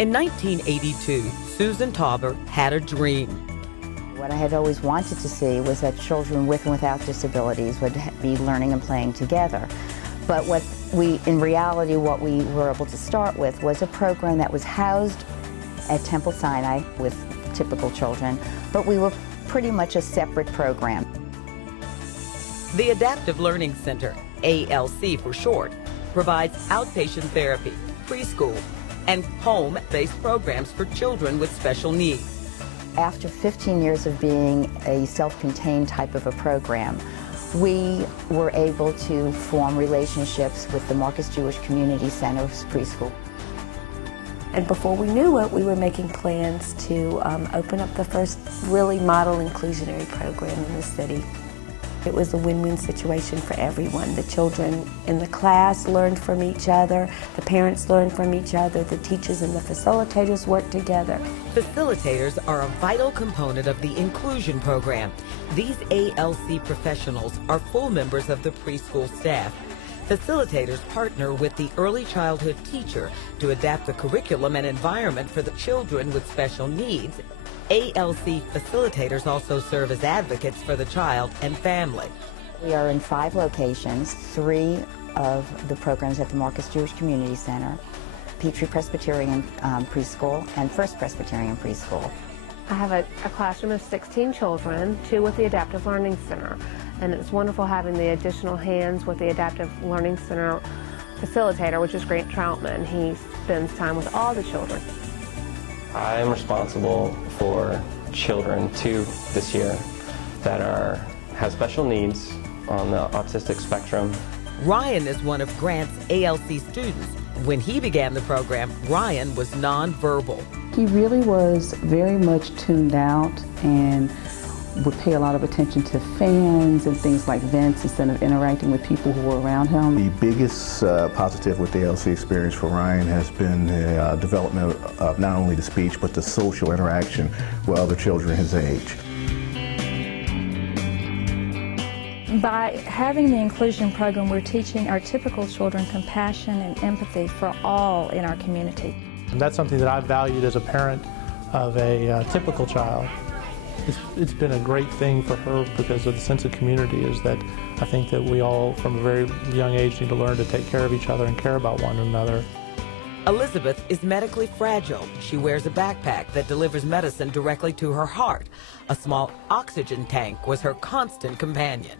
In 1982, Susan Tauber had a dream. What I had always wanted to see was that children with and without disabilities would be learning and playing together. But in reality, what we were able to start with was a program that was housed at Temple Sinai with typical children, but we were pretty much a separate program. The Adaptive Learning Center, ALC for short, provides outpatient therapy, preschool, and home-based programs for children with special needs. After 15 years of being a self-contained type of a program, we were able to form relationships with the Marcus Jewish Community Center's preschool. And before we knew it, we were making plans to open up the first really model inclusionary program in the city. It was a win-win situation for everyone. The children in the class learned from each other, the parents learned from each other, the teachers and the facilitators worked together. Facilitators are a vital component of the inclusion program. These ALC professionals are full members of the preschool staff. Facilitators partner with the early childhood teacher to adapt the curriculum and environment for the children with special needs. ALC facilitators also serve as advocates for the child and family. We are in 5 locations, 3 of the programs at the Marcus Jewish Community Center, Petrie Presbyterian Preschool, and First Presbyterian Preschool. I have a classroom of 16 children, 2 with the Adaptive Learning Center, and it's wonderful having the additional hands with the Adaptive Learning Center facilitator, which is Grant Troutman. He spends time with all the children. I am responsible for children, 2 this year, that have special needs on the autistic spectrum. Ryan is one of Grant's ALC students. When he began the program, Ryan was nonverbal. He really was very much tuned out and would pay a lot of attention to fans and things like vents instead of interacting with people who were around him. The biggest positive with the ALC experience for Ryan has been the development of not only the speech but the social interaction with other children his age. By having the inclusion program, we're teaching our typical children compassion and empathy for all in our community. And that's something that I've valued as a parent of a typical child. It's been a great thing for her because of the sense of community is that I think that we all from a very young age need to learn to take care of each other and care about one another. Elizabeth is medically fragile. She wears a backpack that delivers medicine directly to her heart. A small oxygen tank was her constant companion.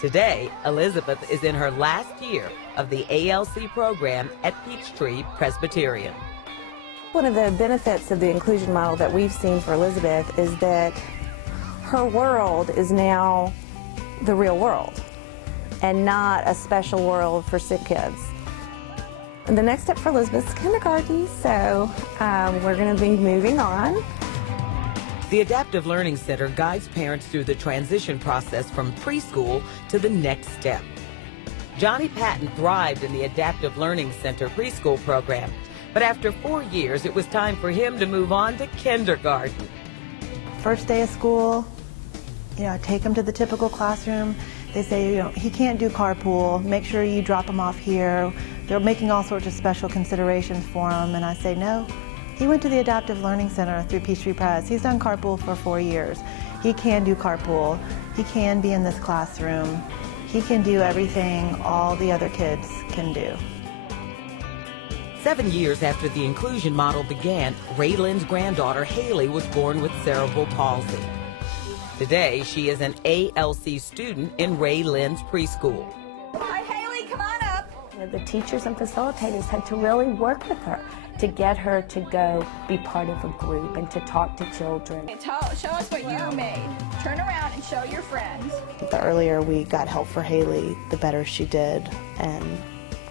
Today, Elizabeth is in her last year of the ALC program at Peachtree Presbyterian. One of the benefits of the inclusion model that we've seen for Elizabeth is that her world is now the real world and not a special world for sick kids. And the next step for Elizabeth is kindergarten, so we're going to be moving on. The Adaptive Learning Center guides parents through the transition process from preschool to the next step. Johnny Patton thrived in the Adaptive Learning Center preschool program, but after 4 years, it was time for him to move on to kindergarten. First day of school, I take him to the typical classroom. They say, he can't do carpool. Make sure you drop him off here. They're making all sorts of special considerations for him, and I say, no. He went to the Adaptive Learning Center through Peachtree Press. He's done carpool for 4 years. He can do carpool. He can be in this classroom. He can do everything all the other kids can do. 7 years after the inclusion model began, Raylynn's granddaughter Haley was born with cerebral palsy. Today, she is an ALC student in Raylynn's preschool. Hi, Haley, come on up. The teachers and facilitators had to really work with her to get her to go be part of a group and to talk to children. Show us what you made. Turn around and show your friends. The earlier we got help for Haley, the better she did and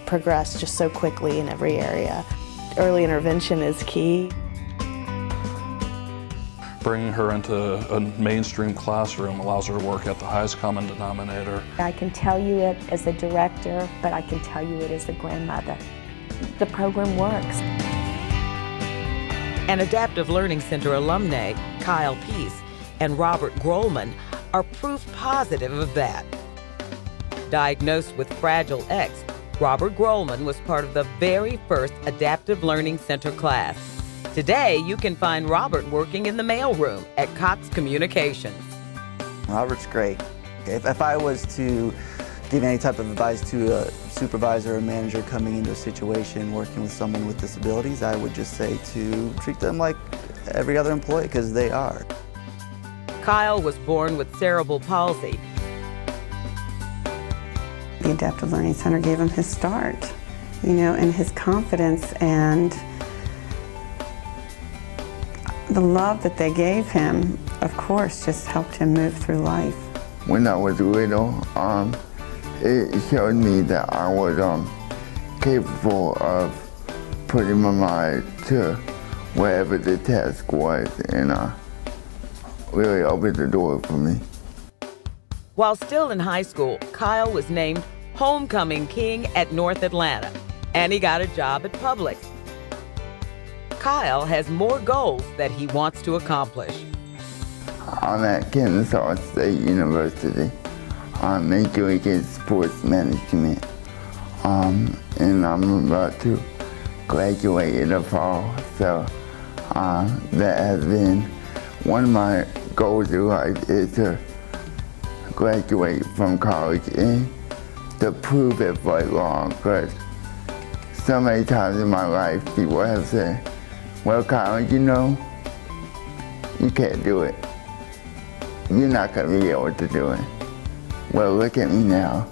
progressed just so quickly in every area. Early intervention is key. Bringing her into a mainstream classroom allows her to work at the highest common denominator. I can tell you it as a director, but I can tell you it as a grandmother. The program works. An Adaptive Learning Center alumni, Kyle Peace and Robert Grohlman, are proof positive of that. Diagnosed with Fragile X, Robert Grohlman was part of the very first Adaptive Learning Center class. Today, you can find Robert working in the mailroom at Cox Communications. Robert's great. If I was to give any type of advice to a supervisor or manager coming into a situation working with someone with disabilities, I would just say to treat them like every other employee, because they are. Kyle was born with cerebral palsy. The Adaptive Learning Center gave him his start, you know, and his confidence and the love that they gave him, of course, just helped him move through life. When I was little, it showed me that I was capable of putting my mind to whatever the task was, and really opened the door for me. While still in high school, Kyle was named Homecoming King at North Atlanta, and he got a job at Publix. Kyle has more goals that he wants to accomplish. I'm at Kennesaw State University, majoring in sports management, and I'm about to graduate in the fall, so that has been one of my goals in life, is to graduate from college and to prove it for long, because so many times in my life people have said, well, Kyle, you know, you can't do it. You're not going to be able to do it. Well, look at me now.